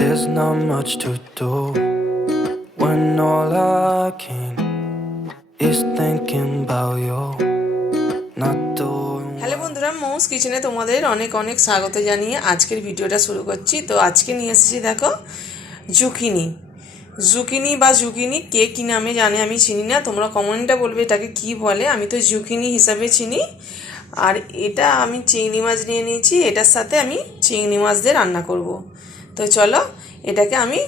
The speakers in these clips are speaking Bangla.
There's not much to do when all I can is thinking about you. Not doing. Hello বন্ধুরা, মৌস কিচেনে তোমাদের অনেক অনেক স্বাগত জানিয়ে আজকের ভিডিওটা শুরু করছি। তো আজকে নিয়ে এসেছি দেখো জুকিনি বা জুকিনি কে কী নামে জানে আমি চিনি না, তোমরা কমেন্টটা বলবে এটাকে কি বলে। আমি তো জুকিনি হিসাবে চিনি। আর এটা আমি চিংড়ি মাছ নিয়ে নিয়েছি, এটার সাথে আমি চিংড়ি মাছ দিয়ে রান্না করব। তো চলো এটাকে আমি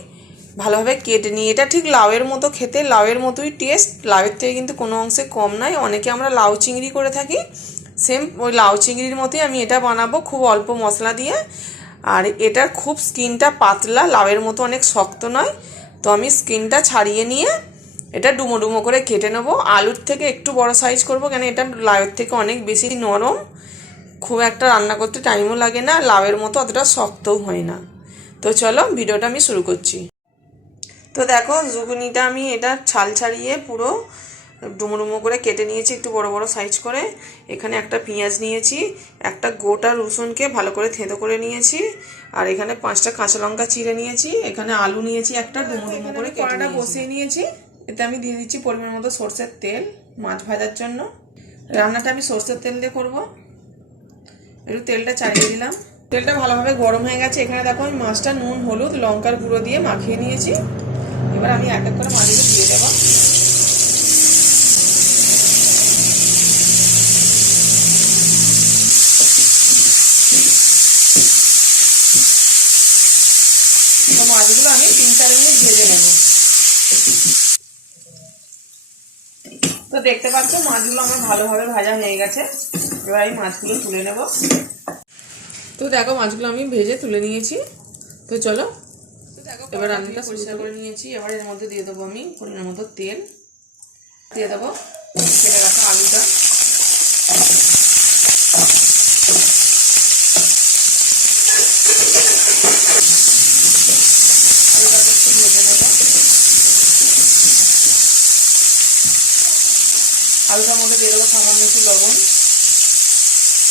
ভালোভাবে কেটে নিই। এটা ঠিক লাউয়ের মতো খেতে, লাউয়ের মতোই টেস্ট, লাউয়ের থেকে কিন্তু কোনো অংশে কম নয়। অনেকে আমরা লাউ চিংড়ি করে থাকি, সেম ওই লাউ চিংড়ির মতোই আমি এটা বানাবো, খুব অল্প মশলা দিয়ে। আর এটার খুব স্কিনটা পাতলা, লাউয়ের মতো অনেক শক্ত নয়। তো আমি স্কিনটা ছাড়িয়ে নিয়ে এটা ডুমো ডুমো করে কেটে নেবো। আলুর থেকে একটু বড় সাইজ করব, কেন এটা লাউয়ের থেকে অনেক বেশি নরম, খুব একটা রান্না করতে টাইমও লাগে না, লাউয়ের মতো অতটা শক্তও হয় না। তো চলো ভিডিওটা আমি শুরু করছি। তো দেখো জুগনিটা আমি এটা ছাল ছাড়িয়ে পুরো ডুমো ডুমো করে কেটে নিয়েছি, একটু বড় বড় সাইজ করে। এখানে একটা পেঁয়াজ নিয়েছি, একটা গোটা রসুনকে ভালো করে থেঁতো করে নিয়েছি, আর এখানে 5টা কাঁচা লঙ্কা চিড়ে নিয়েছি। এখানে আলু নিয়েছি একটা, ডুমো ডুমো করে কড়াটা বসিয়ে নিয়েছি। এতে আমি দিয়ে দিচ্ছি পরিমাণ মতো সরষের তেল মাছ ভাজার জন্য। রান্নাটা আমি সরষের তেল দিয়ে করবো। একটু তেলটা চালিয়ে দিলাম, তেলটা ভালোভাবে গরম হয়ে গেছে। এখানে দেখো আমি মাছটা নুন হলুদ লঙ্কার গুঁড়ো দিয়ে মাখিয়ে নিয়েছি। এবার আমি এক এক করে মাছগুলো দিয়ে দেবো। মাছগুলো আমি 3-4 মিনিট ভেজে নেব। তো দেখতে পাচ্ছ মাছগুলো আমার ভালোভাবে ভাজা হয়ে গেছে। এবার আমি মাছগুলো তুলে নেব। তো দেখো মাছগুলো আমি ভেজে তুলে নিয়েছি। তো চলো এবার রান্নাটা পরিষ্কার করে নিয়েছি। এবার এর মধ্যে দিয়ে দেবো আমি পরিমাণ মতো তেল, দিয়ে দেবো কেটে রাখা আলুটা, আলুটাকে একটু ভেজে নেব। আলুটার মধ্যে দিয়ে দেবো সামান্য একটু লবণ,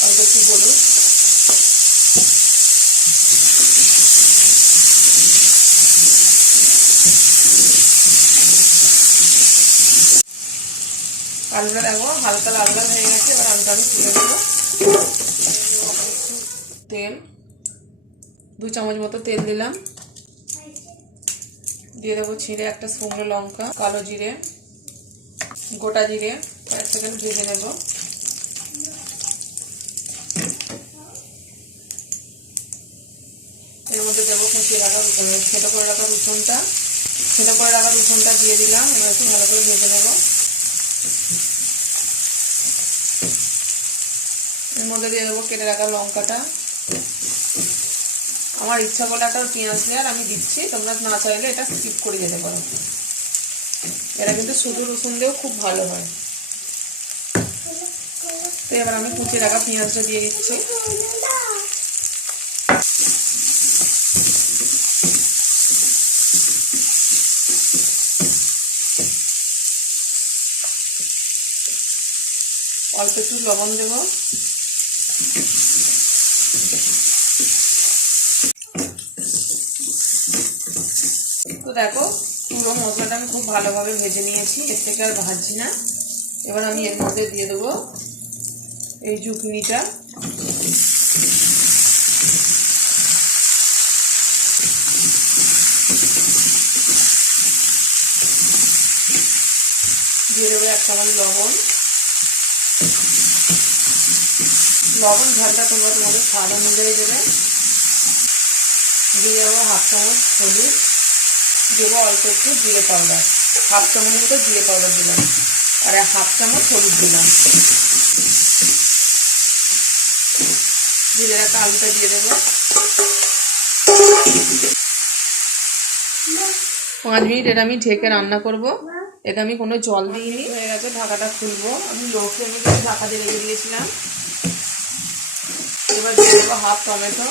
অল্প একটু হলুদ, আলুটা দেখো হালকা লাল লাল হয়ে গেছে। এবার আলুটা আমি তুলে নেবো। তেল 2 চামচ মতো তেল দিলাম, দিয়ে দেবো ছিঁড়ে একটা শুকনো লঙ্কা, কালো জিরে, গোটা জিরে, কয়েক সেকেন্ড ভেজে নেব। এর মধ্যে দেবো কুচিয়ে রাখা ছেঁটো করে রাখা রসুনটা দিয়ে দিলাম। এবার একটু ভালো করে ভেজে নেব। এর মধ্যে দিয়ে দেবো কেটে রাখা লঙ্কাটা। আমার ইচ্ছা করলে একটা পেঁয়াজ দেওয়ার আমি দিচ্ছি, তোমরা না চাইলে এটা স্কিপ করে যেতে পারো। এটা কিন্তু শুধু রসুন দিয়েও খুব ভালো হয়। তো এবার আমি কুচিয়ে রাখা পেঁয়াজটা দিয়ে দিচ্ছি। অল্প একটু লবণ দেব। তো দেখো পুরো মশলাটা আমি খুব ভালোভাবে ভেজে নিয়েছি, এর থেকে আর ভাজছি না। এবার আমি এর মধ্যে দিয়ে দেবো এই জুকিনিটা, দিয়ে দেবো 1 চামচ লবণ। লবণ ঝালটা তোমরা তোমাদের স্বাদ অনুযায়ী দেবে। দিয়ে দেবো 1/2 চামচ হলুদ, দেবো অল্প একটু জিরে পাউডার, 1/2 চামচ মতো জিরে পাউডার দিলাম, আর 1/2 চামচ হলুদ দিলাম। দিয়ে একটা আলুটা দিয়ে দেবো। 5 মিনিট এটা আমি ঢেকে রান্না করব। এটা আমি কোনো জল দিইনি। হয়ে গেছে, ঢাকাটা খুলবো। আমি লো ফ্লেমে ঢাকা দিয়ে রেখে দিয়েছিলাম। এবার দিয়ে দেবো 1/2 টমেটো।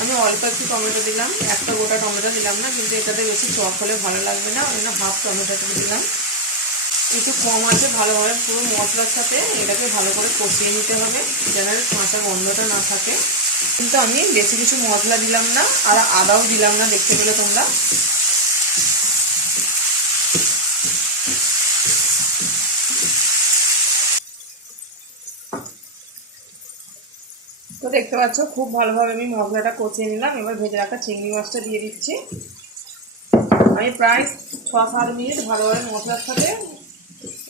আমি অল্প একটু টমেটো দিলাম, একটা গোটা টমেটো দিলাম না, কিন্তু এটাতে বেশি টক হলে ভালো লাগবে না, ওই জন্য 1/2 টমেটোটা দিলাম। একটু কম আছে, ভালোভাবে পুরো মশলার সাথে এটাকে ভালো করে কষিয়ে নিতে হবে, যেন কাঁচা গন্ধটা না থাকে। কিন্তু আমি বেশি কিছু মশলা দিলাম না, আর আদাও দিলাম না, দেখতে পেলে তোমরা। তো দেখতে পাচ্ছ খুব ভালোভাবে আমি মশলাটা কষিয়ে নিলাম। এবার ভেজে রাখা চিংড়ি মাছটা দিয়ে দিচ্ছি। আমি প্রায় 6-7 মিনিট ভালোভাবে মশলার সাথে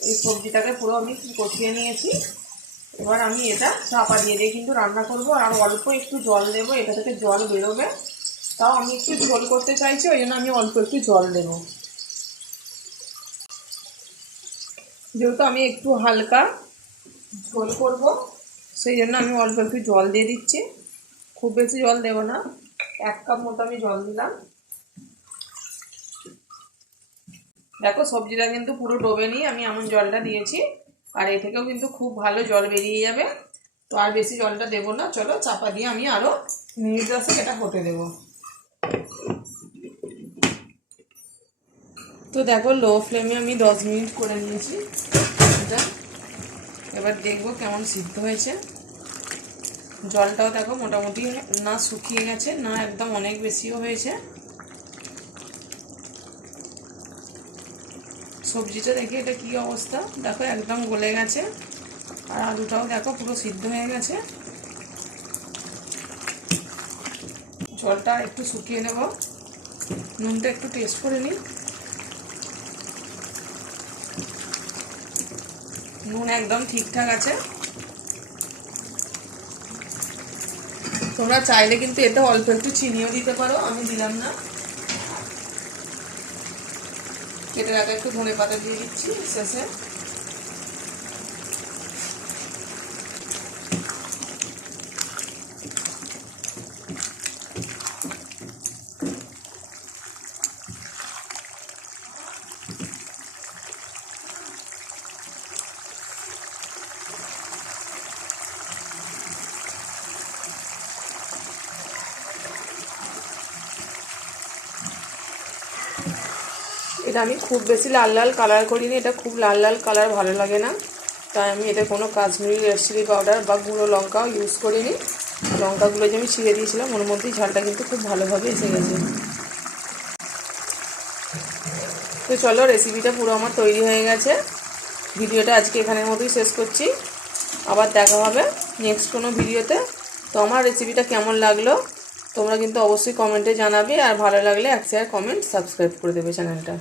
এই সবজিটাকে পুরো আমি কষিয়ে নিয়েছি। এবার আমি এটা চাপা দিয়ে কিন্তু রান্না করব, আর অল্প একটু জল দেবো, এটা থেকে জল বেরোবে। তাও আমি একটু ঝোল করতে চাইছি, ওই জন্য আমি অল্প একটু জল দেবো। যেহেতু আমি একটু হালকা ঝোল করব, সেই জন্য আমি অল্প একটু জল দিয়ে দিচ্ছি। খুব বেশি জল দেবো না, 1 কাপ মতো আমি জল দিলাম। দেখো সবজিটা কিন্তু পুরো ডোবে নি, আমি এমন জলটা দিয়েছি। আর এ থেকেও কিন্তু খুব ভালো জল বেরিয়ে যাবে। তো আর বেশি জলটা দেবো না, চলো চাপা দিয়ে আমি আরও মিনিট 10 এটা হতে দেবো। তো দেখো লো ফ্লেমে আমি 10 মিনিট করে নিয়েছি এটা। এবার দেখবো কেমন সিদ্ধ হয়েছে। জলটাও দেখো মোটামুটি না শুকিয়ে গেছে, না একদম অনেক বেশিও হয়েছে। সবজিটা দেখে এটা কি অবস্থা, দেখো একদম গলে গেছে। আর আলুটাও দেখো পুরো সিদ্ধ হয়ে গেছে। জলটা একটু শুকিয়ে নেব, নুনটা একটু টেস্ট করে নিই। নুন একদম ঠিকঠাক আছে। তোমরা চাইলে কিন্তু এতে অল্প একটু চিনিও দিতে পারো, আমি দিলাম না। কেটে রাখা একটু ধনে পাতা দিয়ে দিচ্ছি শেষে। এটা আমি খুব বেশি লাল লাল কালার করিনি, এটা খুব লাল লাল কালার ভালো লাগে না, তাই আমি এটা কোনো কাশ্মীরি রেড চিলি পাউডার বা গুঁড়ো লঙ্কাও ইউজ করিনি। লঙ্কাগুলো যে আমি ছিঁড়ে দিয়েছিলাম ওর মধ্যেই ঝালটা কিন্তু খুব ভালোভাবে এসে গেছে। তো চলো রেসিপিটা পুরো আমার তৈরি হয়ে গেছে। ভিডিওটা আজকে এখানের মতোই শেষ করছি, আবার দেখা হবে নেক্সট কোনো ভিডিওতে। তো আমার রেসিপিটা কেমন লাগলো তোমরা কিন্তু অবশ্যই কমেন্টে জানাবে, আর ভালো লাগলে 1 শেয়ার কমেন্ট সাবস্ক্রাইব করে দেবে চ্যানেলটা।